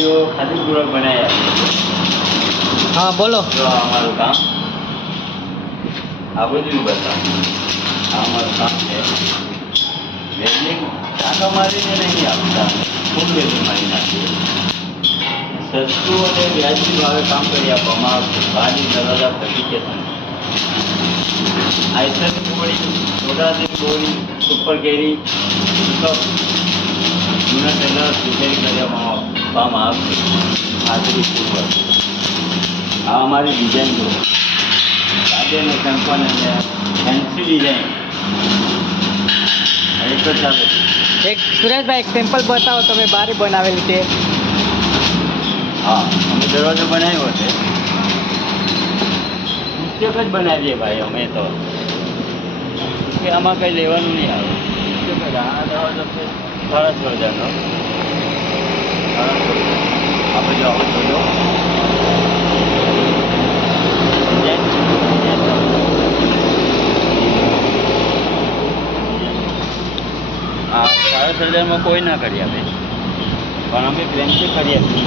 બારીઓ ખાતરીપૂર્વક બનાવી આપી. હા બોલો. જો આ અમારું કામ, આ બધું બતાવો. આ અમારું કામ છે. વેલ્ડિંગ ટાંકા મારીને નહીં આપતા, ફૂલ વેલ્ડિંગ મારી નાખીએ. સસ્તું અને વ્યાજબી ભાવે કામ કરી આપવામાં આવશે. બારી દરવાજા ફેબ્રિકેશન, આઈસરની બોડી, સોડાની બોડી, સુપર કેરી, જૂના ટેલર રિપેરિંગ કરવામાં આવશે ખાતરીપૂર્વક. આ અમારી ડિઝાઇન જો સાદી સિમ્પલ અને ફેન્સી ડિઝાઇન એક જ ચાલે છે. એક સુરેશભાઈ એક સેમ્પલ બતાવો તમે બારી બનાવેલી છે. હા, અમે દરવાજો બનાવ્યો છે. ઉદ્યોગ જ બનાવીએ ભાઈ અમે તો, કે આમાં કંઈ લેવાનું નહીં આવે. ઉદ્યોગ જ. આ દરવાજો છે 6,500 આપણે જો આવો જોયો આ 6,500 કોઈ ના કરી આપે, પણ અમે પ્રેમથી કરી આપીએ.